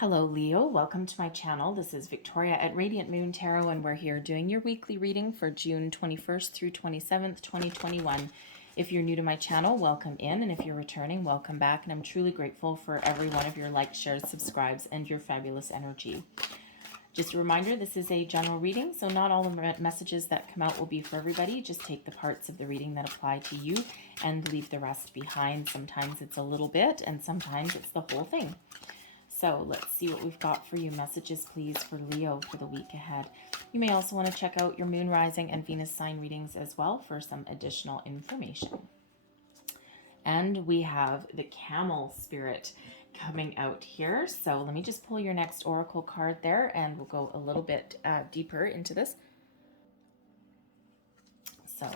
Hello Leo, welcome to my channel. This is Victoria at Radiant Moon Tarot, and we're here doing your weekly reading for June 21st through 27th, 2021. If you're new to my channel, welcome in, and if you're returning, welcome back, and I'm truly grateful for every one of your likes, shares, subscribes, and your fabulous energy. Just a reminder, this is a general reading, so not all the messages that come out will be for everybody. Just take the parts of the reading that apply to you and leave the rest behind. Sometimes it's a little bit, and sometimes it's the whole thing. So let's see what we've got for you. Messages, please, for Leo for the week ahead. You may also want to check out your moon, rising, and Venus sign readings as well for some additional information. And we have the camel spirit coming out here. So let me just pull your next oracle card there, and we'll go a little bit deeper into this. So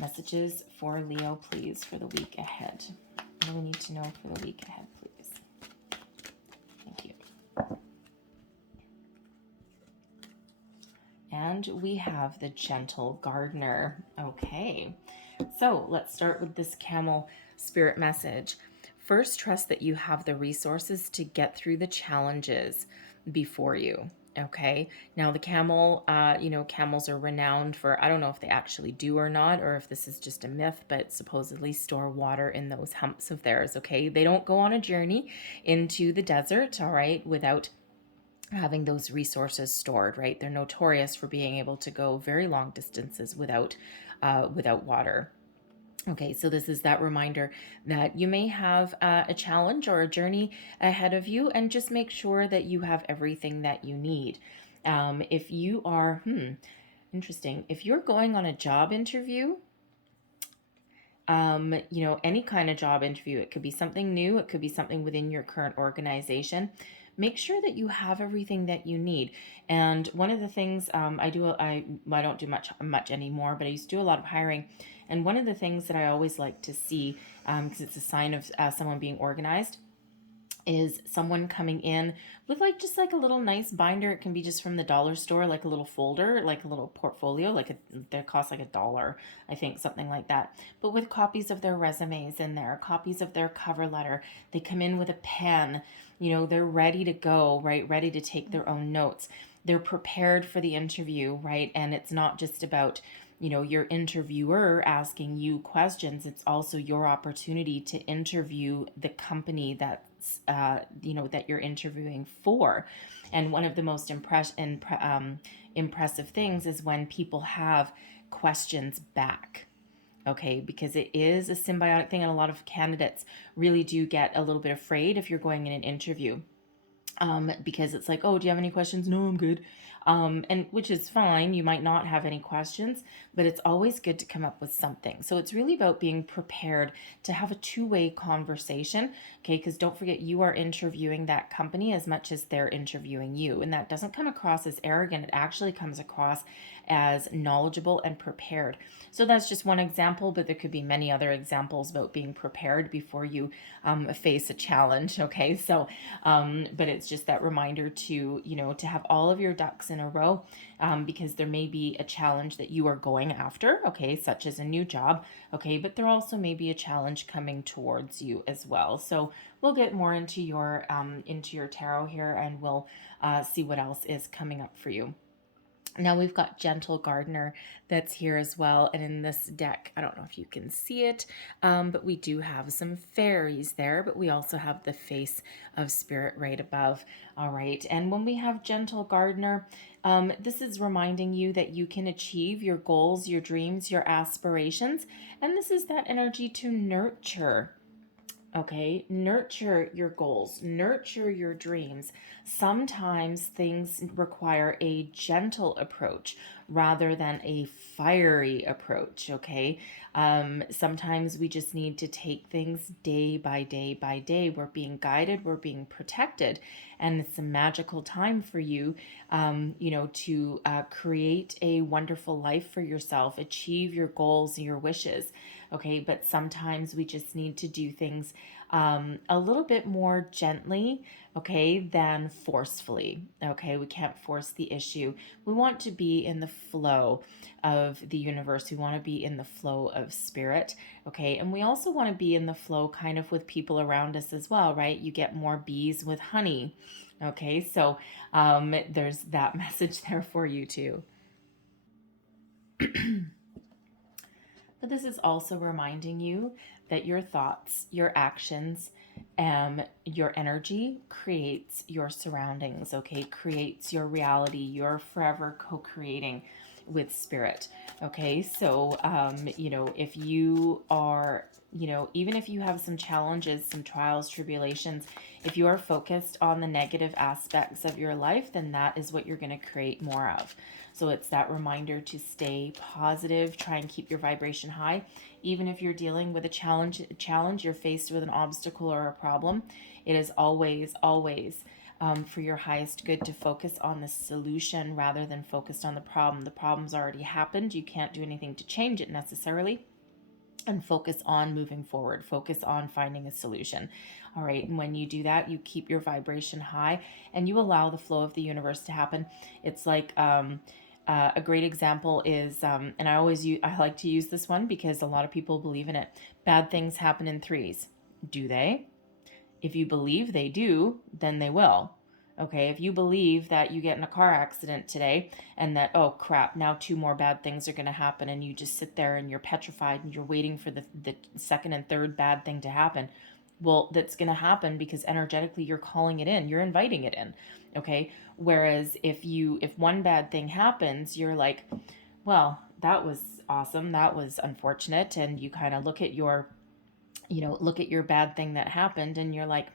messages for Leo, please, for the week ahead. What do we need to know for the week ahead, please? And we have the gentle gardener. Okay, so let's start with this camel spirit message. First, trust that you have the resources to get through the challenges before you. Okay, now the camel, camels are renowned for, I don't know if they actually do or not, or if this is just a myth, but supposedly store water in those humps of theirs. Okay, they don't go on a journey into the desert, all right, without having those resources stored, right? They're notorious for being able to go very long distances without water. Okay, so this is that reminder that you may have a challenge or a journey ahead of you, and just make sure that you have everything that you need. If you are, interesting, if you're going on a job interview, any kind of job interview, it could be something new, it could be something within your current organization. Make sure that you have everything that you need. And one of the things I don't do much anymore, but I used to do a lot of hiring. And one of the things that I always like to see, because it's a sign of someone being organized, is someone coming in with just a little nice binder. It can be just from the dollar store, like a little folder, like a little portfolio, they cost like $1, I think, something like that. But with copies of their resumes in there, copies of their cover letter. They come in with a pen, they're ready to go, right? Ready to take their own notes. They're prepared for the interview, right? And it's not just about your interviewer asking you questions. It's also your opportunity to interview the company that's that you're interviewing for. And one of the most impressive things is when people have questions back. Okay, because it is a symbiotic thing, and a lot of candidates really do get a little bit afraid if you're going in an interview. Because it's like, oh, do you have any questions? No, I'm good. And which is fine. You might not have any questions, but it's always good to come up with something. So it's really about being prepared to have a two-way conversation. Okay, because don't forget, you are interviewing that company as much as they're interviewing you. And that doesn't come across as arrogant. It actually comes across as knowledgeable and prepared. So that's just one example, but there could be many other examples about being prepared before you face a challenge. Okay, so but it's just that reminder to to have all of your ducks in a row, because there may be a challenge that you are going after, okay, such as a new job, okay, but there also may be a challenge coming towards you as well. So we'll get more into your tarot here, and we'll see what else is coming up for you. Now we've got Gentle Gardener that's here as well. And in this deck, I don't know if you can see it, but we do have some fairies there, but we also have the face of spirit right above. All right. And when we have Gentle Gardener, this is reminding you that you can achieve your goals, your dreams, your aspirations. And this is that energy to nurture. Okay, nurture your goals, nurture your dreams. Sometimes things require a gentle approach rather than a fiery approach, okay? Sometimes we just need to take things day by day by day. We're being guided, we're being protected, and it's a magical time for you, to create a wonderful life for yourself, achieve your goals and your wishes. Okay, but sometimes we just need to do things a little bit more gently, okay, than forcefully. Okay, we can't force the issue. We want to be in the flow of the universe. We want to be in the flow of spirit, okay, and we also want to be in the flow kind of with people around us as well, right? You get more bees with honey. Okay, so there's that message there for you too. But this is also reminding you that your thoughts, your actions, your energy creates your surroundings, okay? Creates your reality. You're forever co creating with spirit, okay? So, if you are, even if you have some challenges, some trials, tribulations, if you are focused on the negative aspects of your life, then that is what you're going to create more of. So it's that reminder to stay positive, try and keep your vibration high. Even if you're dealing with a challenge, you're faced with an obstacle or a problem, it is always, always for your highest good to focus on the solution rather than focused on the problem. The problem's already happened. You can't do anything to change it necessarily, and focus on moving forward, focus on finding a solution. All right, and when you do that, you keep your vibration high and you allow the flow of the universe to happen. It's like a great example is, and I like to use this one because a lot of people believe in it. Bad things happen in threes. Do they? If you believe they do, then they will. Okay, if you believe that you get in a car accident today and that, oh crap, now two more bad things are going to happen, and you just sit there and you're petrified and you're waiting for the second and third bad thing to happen, well, that's going to happen because energetically you're calling it in, you're inviting it in. Okay, whereas if one bad thing happens, you're like, well, that was awesome, that was unfortunate, and you kind of look at your bad thing that happened and you're like,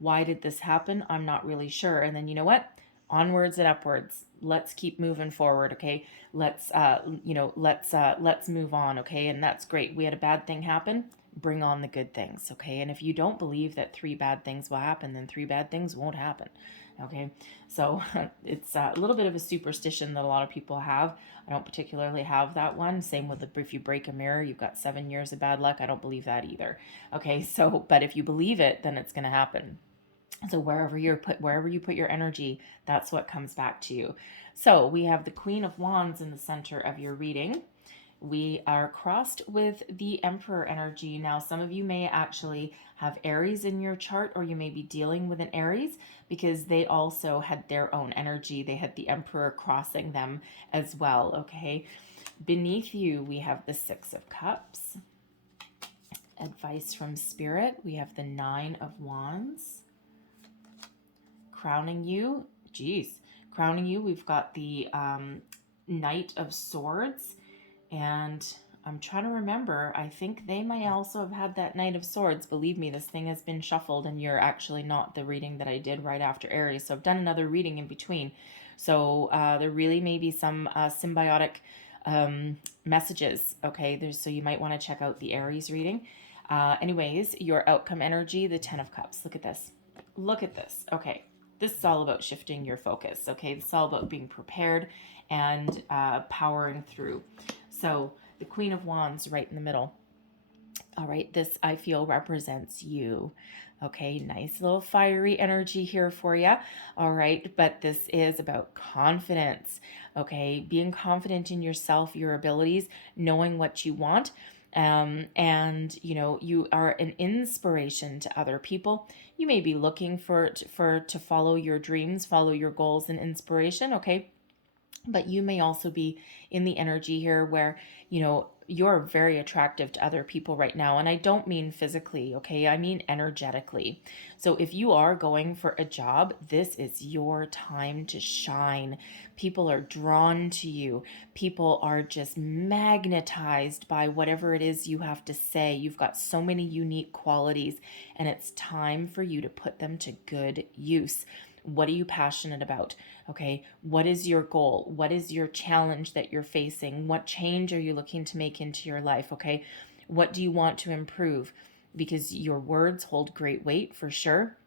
why did this happen? I'm not really sure. And then you know what? Onwards and upwards. Let's keep moving forward, okay? Let's move on, okay? And that's great. We had a bad thing happen. Bring on the good things, okay? And if you don't believe that three bad things will happen, then three bad things won't happen. Okay, so it's a little bit of a superstition that a lot of people have. I don't particularly have that one. Same with if you break a mirror, you've got 7 years of bad luck. I don't believe that either. Okay, so but if you believe it, then it's going to happen. So wherever you put your energy, that's what comes back to you. So we have the Queen of Wands in the center of your reading. We are crossed with the Emperor energy. Now, some of you may actually have Aries in your chart, or you may be dealing with an Aries because they also had their own energy. They had the Emperor crossing them as well, okay? Beneath you, we have the Six of Cups. Advice from Spirit. We have the Nine of Wands. Crowning you, we've got the Knight of Swords. And I'm trying to remember, I think they may also have had that Knight of Swords. Believe me, this thing has been shuffled and you're actually not the reading that I did right after Aries. So I've done another reading in between. So there really may be some symbiotic messages, okay? So you might want to check out the Aries reading. Anyways, your outcome energy, the Ten of Cups. Look at this. Look at this. Okay. This is all about shifting your focus, okay? This is all about being prepared and powering through. So the Queen of Wands right in the middle. All right, this I feel represents you. Okay, nice little fiery energy here for you. All right, but this is about confidence. Okay, being confident in yourself, your abilities, knowing what you want. And you are an inspiration to other people. You may be looking to follow your dreams, follow your goals and inspiration. Okay, but you may also be in the energy here where you're very attractive to other people right now, and I don't mean physically, okay? I mean energetically. So if you are going for a job, this is your time to shine. People are drawn to you. People are just magnetized by whatever it is you have to say. You've got so many unique qualities, and it's time for you to put them to good use. What are you passionate about? Okay, what is your goal? What is your challenge that you're facing? What change are you looking to make into your life? Okay, what do you want to improve? Because your words hold great weight for sure.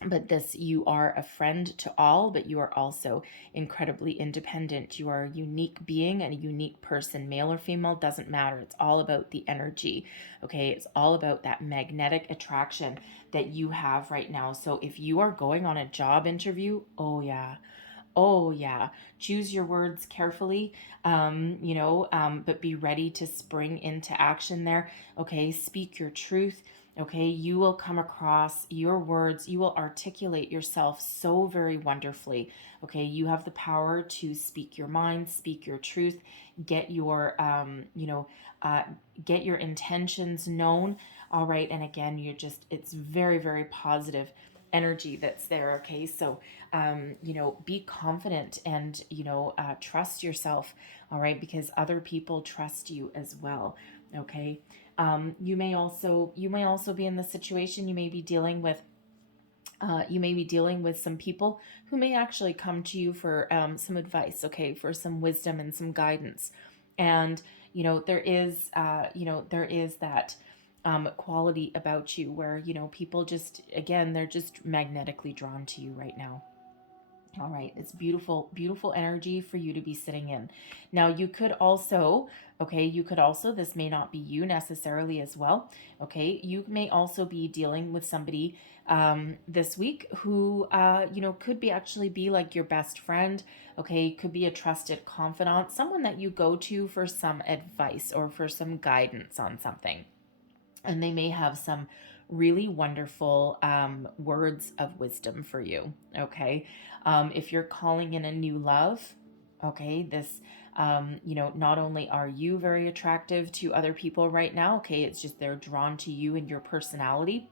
But this, you are a friend to all, but you are also incredibly independent. You are a unique being and a unique person, male or female, doesn't matter. It's all about the energy. Okay, it's all about that magnetic attraction that you have right now. So if you are going on a job interview, oh yeah, oh yeah, choose your words carefully, but be ready to spring into action there. Okay, speak your truth. Okay, you will come across your words, you will articulate yourself so very wonderfully. Okay, you have the power to speak your mind, speak your truth, get your, uh, get your intentions known. All right, and again, it's very, very positive energy that's there. Okay, so be confident and trust yourself. All right, because other people trust you as well. Okay, you may also be in the situation. You may be dealing with some people who may actually come to you for some advice. Okay, for some wisdom and some guidance. And there is that quality about you where people just, again, they're just magnetically drawn to you right now. All right, it's beautiful, beautiful energy for you to be sitting in. Now, this may not be you necessarily as well. Okay, you may also be dealing with somebody this week who, could be actually be like your best friend. Okay, could be a trusted confidant, someone that you go to for some advice or for some guidance on something, and they may have some really wonderful words of wisdom for you. Okay, if you're calling in a new love, okay, this, not only are you very attractive to other people right now, okay, it's just they're drawn to you and your personality.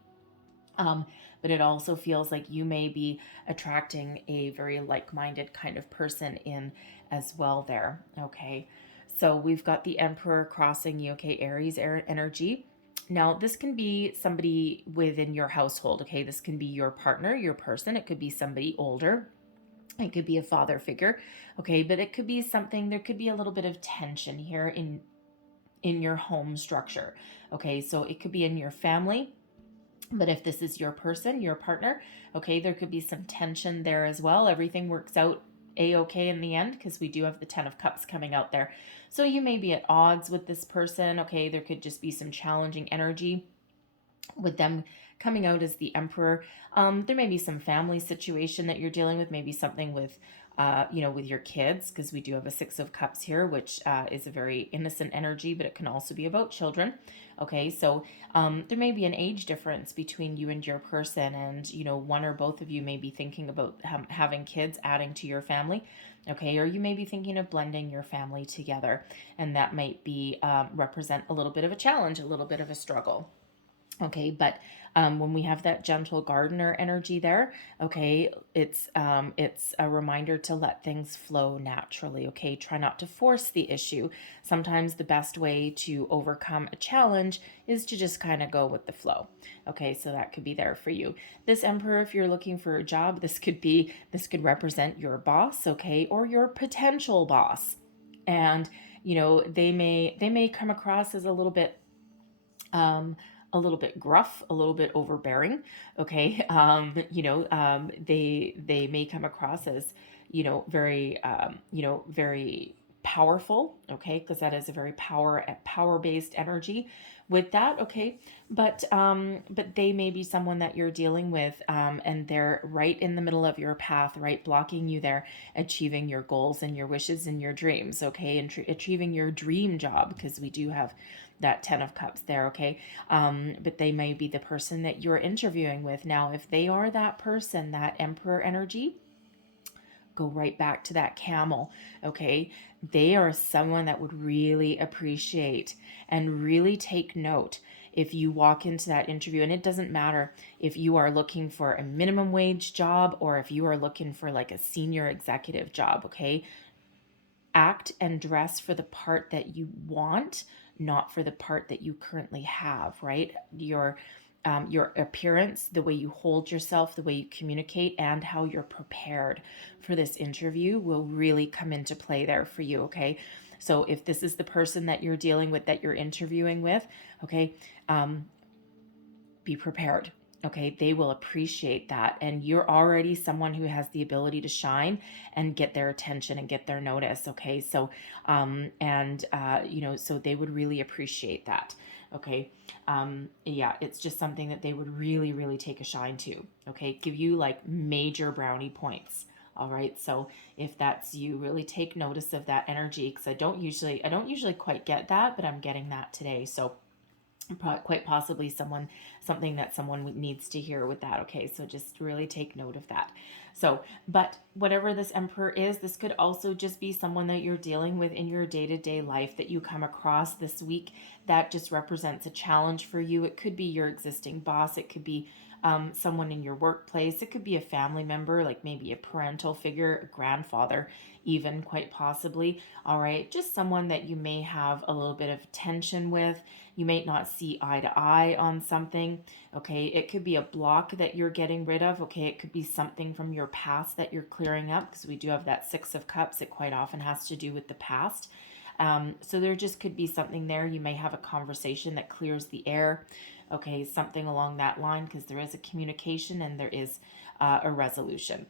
Um, but it also feels like you may be attracting a very like-minded kind of person in as well there. Okay, so we've got the Emperor crossing you. Okay, Aries energy. Now, this can be somebody within your household. Okay, this can be your partner, your person. It could be somebody older. It could be a father figure. Okay, but it could be something. There could be a little bit of tension here in your home structure. Okay, so it could be in your family. But if this is your person, your partner, okay, there could be some tension there as well. Everything works out a-okay in the end because we do have the 10 of Cups coming out there. So you may be at odds with this person. Okay, there could just be some challenging energy with them coming out as the Emperor. There may be some family situation that you're dealing with, maybe something with, with your kids, because we do have a 6 of Cups here, which is a very innocent energy, but it can also be about children. Okay, so there may be an age difference between you and your person, and one or both of you may be thinking about having kids, adding to your family. Okay, or you may be thinking of blending your family together, and that might be represent a little bit of a challenge, a little bit of a struggle. Okay, but when we have that gentle gardener energy there, okay, it's a reminder to let things flow naturally. Okay, try not to force the issue. Sometimes the best way to overcome a challenge is to just kind of go with the flow. Okay, so that could be there for you. This Emperor, if you're looking for a job, this could represent your boss, okay, or your potential boss, and they may come across as a little bit gruff, a little bit overbearing. Okay, they may come across as very powerful. Okay, because that is a very power based energy with that. Okay, but they may be someone that you're dealing with, and they're right in the middle of your path, right, blocking you there, achieving your goals and your wishes and your dreams. Okay, and achieving your dream job, because we do have that 10 of Cups there. Okay, but they may be the person that you're interviewing with. Now, if they are that person, that Emperor energy, go right back to that Camel. Okay, they are someone that would really appreciate and really take note if you walk into that interview. And it doesn't matter if you are looking for a minimum wage job or if you are looking for like a senior executive job. Okay, act and dress for the part that you want, not for the part that you currently have, right? Your appearance, the way you hold yourself, the way you communicate, and how you're prepared for this interview will really come into play there for you. Okay, so if this is the person that you're dealing with, that you're interviewing with, okay, be prepared. Okay, they will appreciate that. And you're already someone who has the ability to shine and get their attention and get their notice. Okay, so, so they would really appreciate that. Okay, yeah, it's just something that they would really, really take a shine to. Okay, give you like major brownie points. All right, so if that's you, really take notice of that energy, because I don't usually quite get that, but I'm getting that today. So quite possibly something that someone needs to hear with that. Okay, so just really take note of that. So, but whatever this emperor is, this could also just be someone that you're dealing with in your day-to-day life that you come across this week that just represents a challenge for you. It could be your existing boss, it could be someone in your workplace, it could be a family member, like maybe a parental figure, a grandfather, even quite possibly. All right, just someone that you may have a little bit of tension with. You may not see eye to eye on something. Okay, it could be a block that you're getting rid of. Okay, it could be something from your past that you're clearing up, because we do have that Six of Cups. It quite often has to do with the past. So there just could be something there. You may have a conversation that clears the air. Okay, something along that line, because there is a communication and there is a resolution.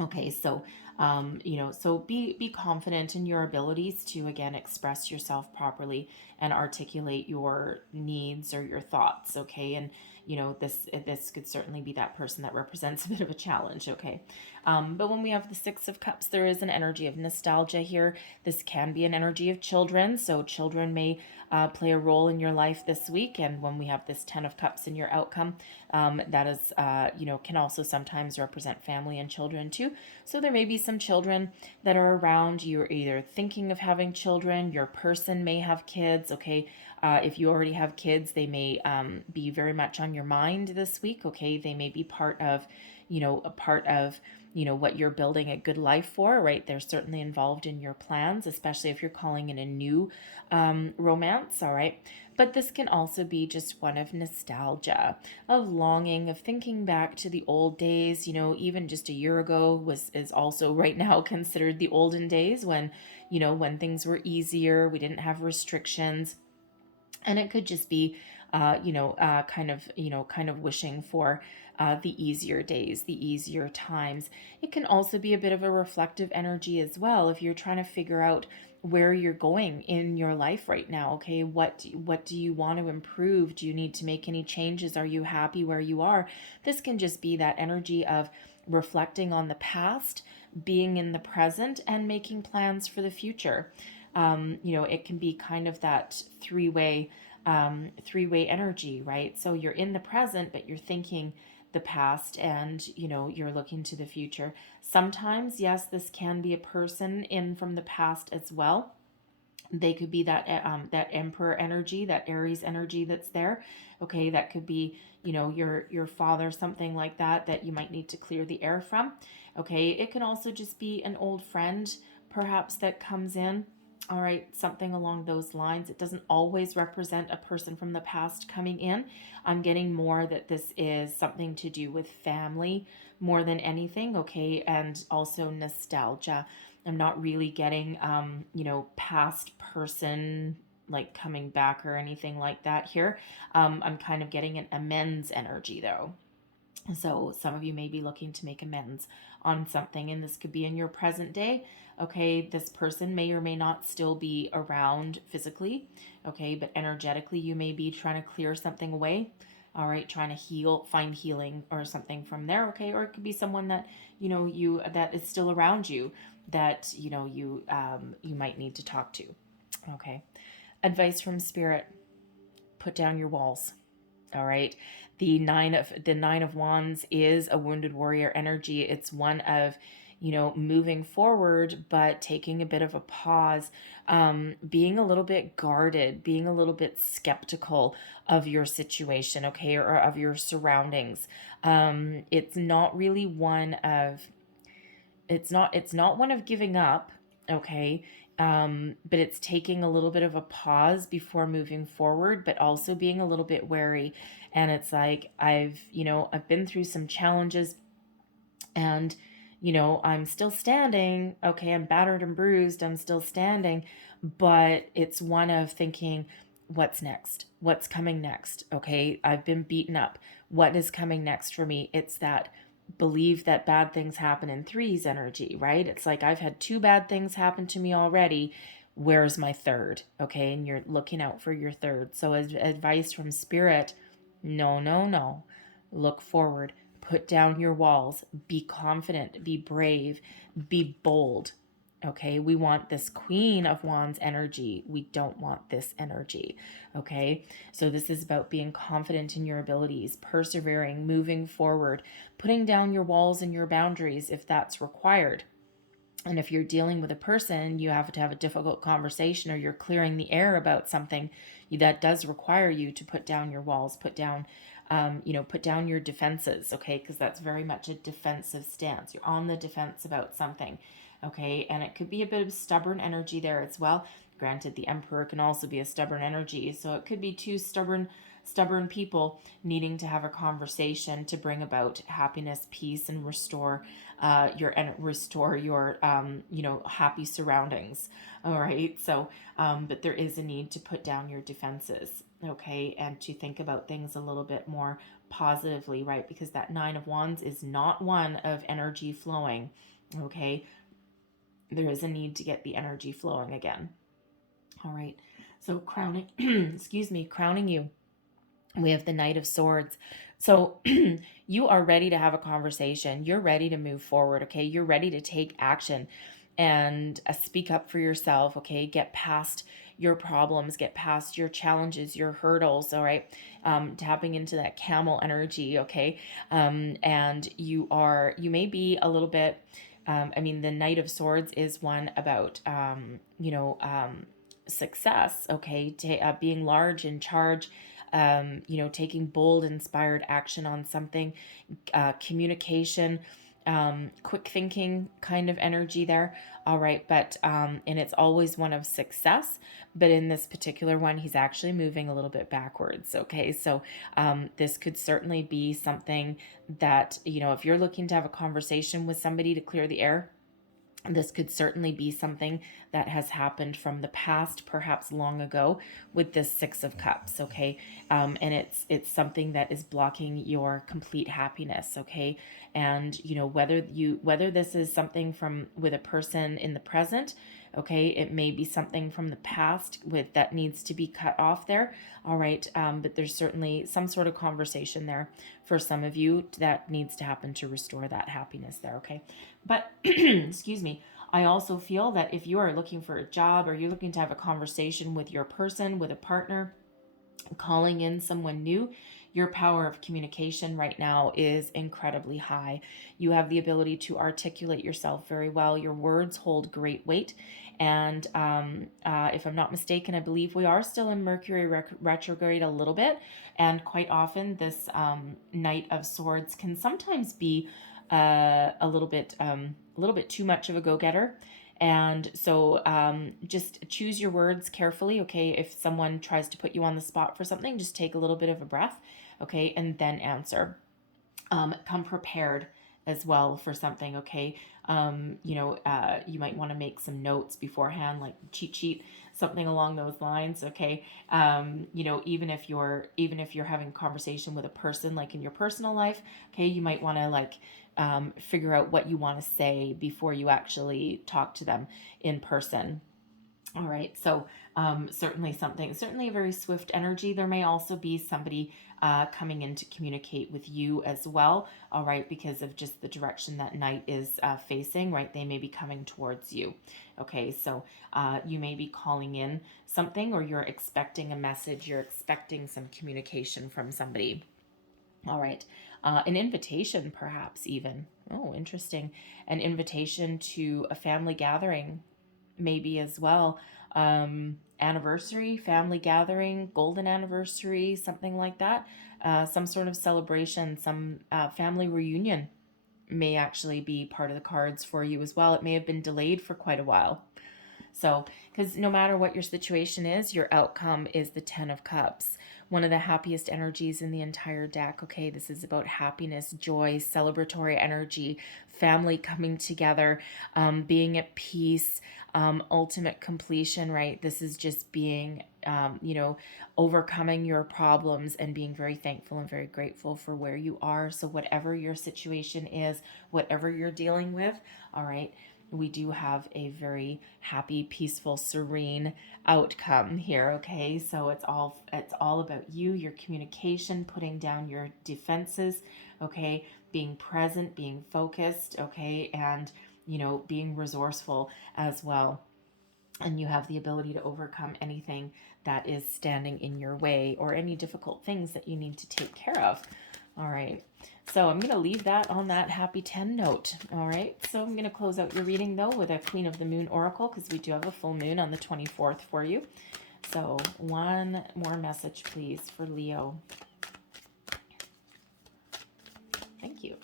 Okay, so so be confident in your abilities to again express yourself properly and articulate your needs or your thoughts. Okay, and this could certainly be that person that represents a bit of a challenge. Okay, but when we have the Six of Cups, there is an energy of nostalgia here. This can be an energy of children, so children may play a role in your life this week. And when we have this Ten of Cups in your outcome, that is, can also sometimes represent family and children too. So there may be some children that are around. You're either thinking of having children, your person may have kids. Okay, if you already have kids, they may be very much on your mind this week. Okay, they may be part of, what you're building a good life for, right? They're certainly involved in your plans, especially if you're calling in a new romance, all right? But this can also be just one of nostalgia, of longing, of thinking back to the old days. Even just a year ago is also right now considered the olden days, when when things were easier, we didn't have restrictions. And it could just be kind of wishing for the easier days, the easier times. It can also be a bit of a reflective energy as well, if you're trying to figure out where you're going in your life right now. Okay, what do you want to improve? Do you need to make any changes? Are you happy where you are? This can just be that energy of reflecting on the past, being in the present, and making plans for the future. It can be kind of that three-way energy, right? So you're in the present, but you're thinking the past, and you're looking to the future. Sometimes, yes, this can be a person in from the past as well. They could be that emperor energy, that Aries energy that's there. Okay, that could be your father, something like that you might need to clear the air from. Okay, it can also just be an old friend perhaps that comes in. All right, something along those lines. It doesn't always represent a person from the past coming in. I'm getting more that this is something to do with family more than anything. Okay, and also nostalgia. I'm not really getting, past person like coming back or anything like that here. I'm kind of getting an amends energy though. So some of you may be looking to make amends on something, and this could be in your present day. Okay, this person may or may not still be around physically. Okay, but energetically, you may be trying to clear something away. All right, trying to find healing or something from there. Okay, or it could be someone that that is still around you, that you might need to talk to. Okay, advice from spirit: put down your walls. All right. The nine of wands is a wounded warrior energy. It's one of, moving forward, but taking a bit of a pause, being a little bit guarded, being a little bit skeptical of your situation, okay, or of your surroundings. It's not really one of it's not one of giving up, okay? But it's taking a little bit of a pause before moving forward, but also being a little bit wary. And it's like I've been through some challenges, and I'm still standing. Okay, I'm battered and bruised, I'm still standing, but it's one of thinking, what's next? What's coming next? Okay, I've been beaten up. What is coming next for me? It's that believe that bad things happen in threes energy, right? It's like I've had two bad things happen to me already. Where's my third? Okay, and you're looking out for your third. So, as advice from spirit, no, no, no. Look forward. Put down your walls. Be confident. Be brave. Be bold. Okay, we want this Queen of Wands energy. We don't want this energy. Okay, so this is about being confident in your abilities, persevering, moving forward, putting down your walls and your boundaries if that's required. And if you're dealing with a person, you have to have a difficult conversation or you're clearing the air about something, that does require you to put down your walls, put down put down your defenses, okay? Because that's very much a defensive stance. You're on the defense about something, okay? And it could be a bit of stubborn energy there as well. Granted, the Emperor can also be a stubborn energy, so it could be two stubborn people needing to have a conversation to bring about happiness, peace, and restore your happy surroundings. All right, so but there is a need to put down your defenses, okay, and to think about things a little bit more positively, right? Because that Nine of Wands is not one of energy flowing, okay? There is a need to get the energy flowing again. All right, so crowning, crowning you, we have the Knight of Swords. So you are ready to have a conversation. You're ready to move forward, okay? You're ready to take action and speak up for yourself, okay? Get past your problems, get past your challenges, your hurdles, all right? Tapping into that camel energy, okay? And you may be a little bit, the Knight of Swords is one about, success, okay? Being large in charge, taking bold, inspired action on something, communication, quick thinking kind of energy there. All right. But, and it's always one of success. But in this particular one, he's actually moving a little bit backwards. Okay. So, this could certainly be something that, if you're looking to have a conversation with somebody to clear the air, this could certainly be something that has happened from the past, perhaps long ago, with this Six of Cups, okay? And it's something that is blocking your complete happiness, okay? And whether this is something from with a person in the present, okay, it may be something from the past with that needs to be cut off there, all right? But there's certainly some sort of conversation there for some of you that needs to happen to restore that happiness there, okay? But excuse me, I also feel that if you are looking for a job or you're looking to have a conversation with your person, with a partner, calling in someone new, your power of communication right now is incredibly high. You have the ability to articulate yourself very well. Your words hold great weight. And if I'm not mistaken, I believe we are still in Mercury retrograde a little bit. And quite often, this Knight of Swords can sometimes be a little bit too much of a go-getter. And so just choose your words carefully, okay? If someone tries to put you on the spot for something, just take a little bit of a breath, okay? And then answer. Come prepared as well for something, okay? You might want to make some notes beforehand, like cheat sheet, something along those lines, okay? Even if you're having a conversation with a person, like in your personal life, okay, you might want to figure out what you want to say before you actually talk to them in person. All right, so certainly a very swift energy. There may also be somebody coming in to communicate with you as well, all right, because of just the direction that Knight is facing, right? They may be coming towards you, okay? So you may be calling in something, or you're expecting a message, you're expecting some communication from somebody. All right. An invitation, perhaps, even. Oh, interesting. An invitation to a family gathering, maybe as well. Anniversary, family gathering, golden anniversary, something like that. Some sort of celebration, some family reunion may actually be part of the cards for you as well. It may have been delayed for quite a while. So, because no matter what your situation is, your outcome is the Ten of Cups, one of the happiest energies in the entire deck. Okay, this is about happiness, joy, celebratory energy, family coming together, being at peace, ultimate completion, right? This is just being, overcoming your problems and being very thankful and very grateful for where you are. So, whatever your situation is, whatever you're dealing with, all right, we do have a very happy, peaceful, serene outcome here. Okay, so it's all about you, your communication, putting down your defenses. Okay, being present, being focused. Okay, and being resourceful as well. And you have the ability to overcome anything that is standing in your way or any difficult things that you need to take care of. All right. So I'm going to leave that on that happy 10 note. All right. So I'm going to close out your reading, though, with a Queen of the Moon Oracle, because we do have a full moon on the 24th for you. So one more message, please, for Leo. Thank you.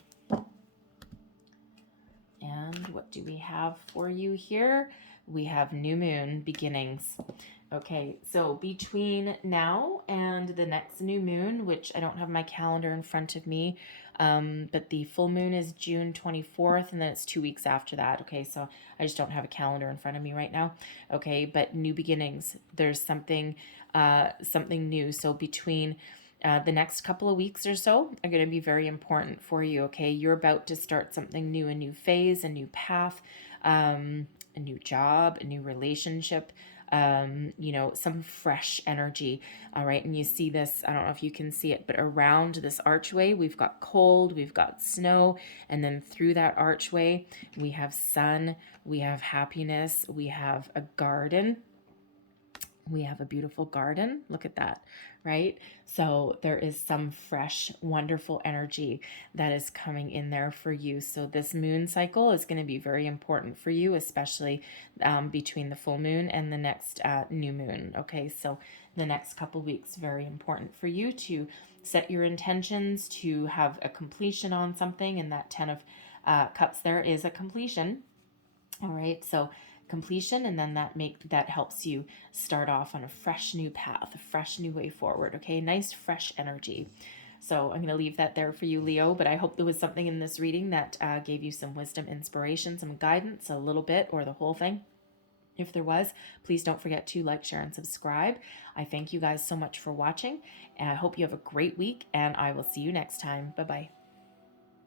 And what do we have for you here? We have new moon beginnings. Okay, so between now and the next new moon, which I don't have my calendar in front of me, but the full moon is June 24th, and then it's 2 weeks after that. Okay, so I just don't have a calendar in front of me right now. Okay, but new beginnings. There's something new. So between the next couple of weeks or so are going to be very important for you. Okay, you're about to start something new, a new phase, a new path, a new job, a new relationship, some fresh energy. All right. And you see this, I don't know if you can see it, but around this archway, we've got cold, we've got snow. And then through that archway, we have sun, we have happiness, we have a garden. We have a beautiful garden. Look at that, right? So there is some fresh, wonderful energy that is coming in there for you. So this moon cycle is going to be very important for you, especially between the full moon and the next new moon. Okay, so the next couple weeks, very important for you to set your intentions, to have a completion on something. And that 10 of Cups there is a completion. All right, so completion, and then that helps you start off on a fresh new path, a fresh new way forward. Okay, nice fresh energy. So I'm going to leave that there for you, Leo, but I hope there was something in this reading that gave you some wisdom, inspiration, some guidance, a little bit or the whole thing. If there was, please don't forget to like, share, and subscribe. I thank you guys so much for watching, and I hope you have a great week, and I will see you next time. Bye-bye.